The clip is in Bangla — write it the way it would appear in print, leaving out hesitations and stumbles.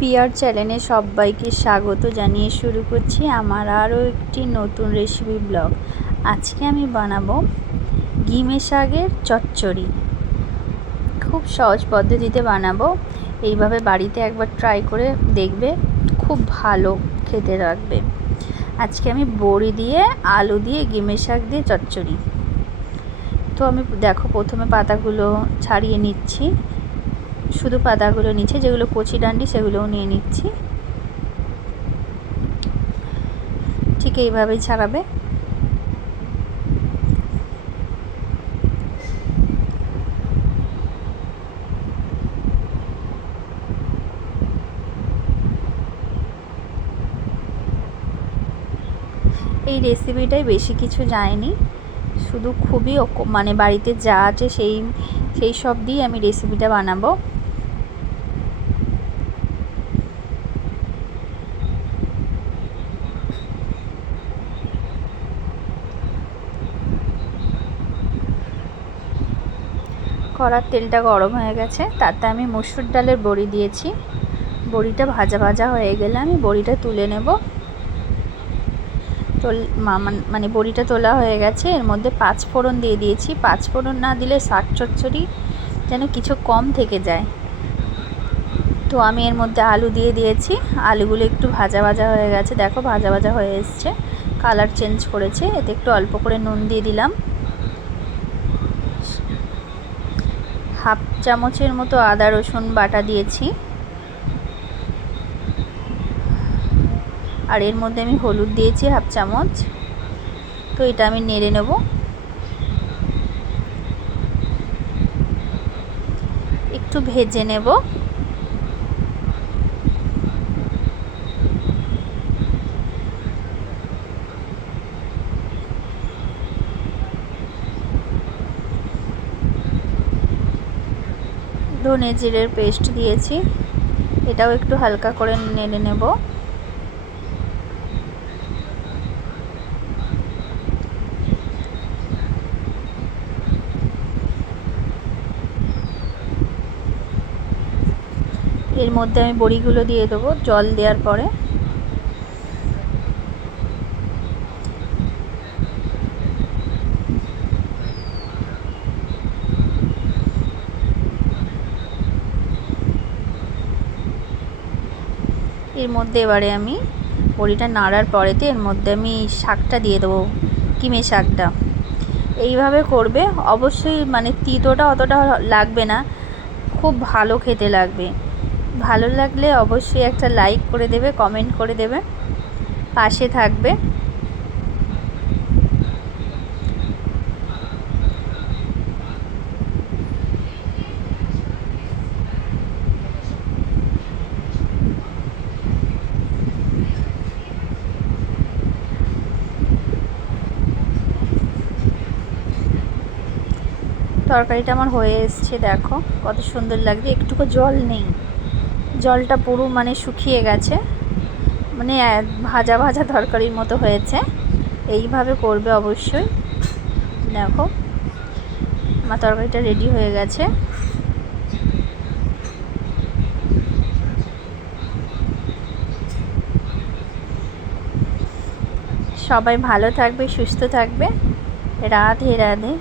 পিয়ার চ্যানেলে সবাইকে স্বাগত জানিয়ে শুরু করছি আমার আরও একটি নতুন রেসিপি ব্লগ। আজকে আমি বানাবো গিমে শাকের চচ্চড়ি। খুব সহজ পদ্ধতিতে বানাবো। এইভাবে বাড়িতে একবার ট্রাই করে দেখবে, খুব ভালো খেতে লাগবে। আজকে আমি বড়ি দিয়ে আলু দিয়ে গিমে শাক দিয়ে চচ্চড়ি। তো আমি দেখো প্রথমে পাতাগুলো ছাড়িয়ে নিচ্ছি, শুধু পাতাগুলো নিচ্ছে, যেগুলো কচি ডান্ডি সেগুলোও নিয়ে নিচ্ছি। ঠিক এইভাবেই ছাড়াবে। এই রেসিপিটাই বেশি কিছু যায়নি, শুধু খুবই মানে বাড়িতে যা আছে সেই সব দিয়ে আমি রেসিপিটা বানাবো। কড়ার তেলটা গরম হয়ে গেছে, তাতে আমি মসুর ডালের বড়ি দিয়েছি। বড়িটা ভাজা ভাজা হয়ে গেলে আমি বড়িটা তুলে নেব। মানে বড়িটা তোলা হয়ে গেছে, এর মধ্যে 5 ফোড়ন দিয়ে দিয়েছি। 5 ফোড়ন না দিলে শাক চচ্চড়ি যেন কিছু কম থেকে যায়। তো আমি এর মধ্যে আলু দিয়ে দিয়েছি। আলুগুলো একটু ভাজা ভাজা হয়ে গেছে, দেখো ভাজা ভাজা হয়ে এসছে, কালার চেঞ্জ করেছে। এতে একটু অল্প করে নুন দিয়ে দিলাম। হাফ চামচের মতো আদা রসুন বাটা দিয়েছি। আর এর মধ্যে আমি হলুদ দিয়েছি হাফ চামচ। তো এটা আমি নেড়ে নেব। একটু ভেজে নেব। ধনে জিরের পেস্ট দিয়েছি, এটাও একটু হালকা করে নেড়ে নেব। এর মধ্যে আমি বড়িগুলো দিয়ে দেবো জল দেওয়ার পরে। এর মধ্যে এবারে আমি বড়িটা নাড়ার পরেতে এর মধ্যে আমি শাকটা দিয়ে দেবো, কিমে শাকটা। এইভাবে করবে, অবশ্যই মানে তিতোটা অতটা লাগবে না, খুব ভালো খেতে লাগবে। ভালো লাগলে অবশ্যই একটা লাইক করে দেবে, কমেন্ট করে দেবে, পাশে থাকবে। তরকারিটা আমার হয়ে এসছে, দেখো কত সুন্দর লাগছে। একটুকু জল নেই, জলটা পুরো মানে শুকিয়ে গেছে, মানে ভাজা ভাজা তরকারির মতো হয়েছে। এইভাবে করবে অবশ্যই। দেখো আমার তরকারিটা রেডি হয়ে গেছে। সবাই ভালো থাকবে, সুস্থ থাকবে। রাধে রাধে।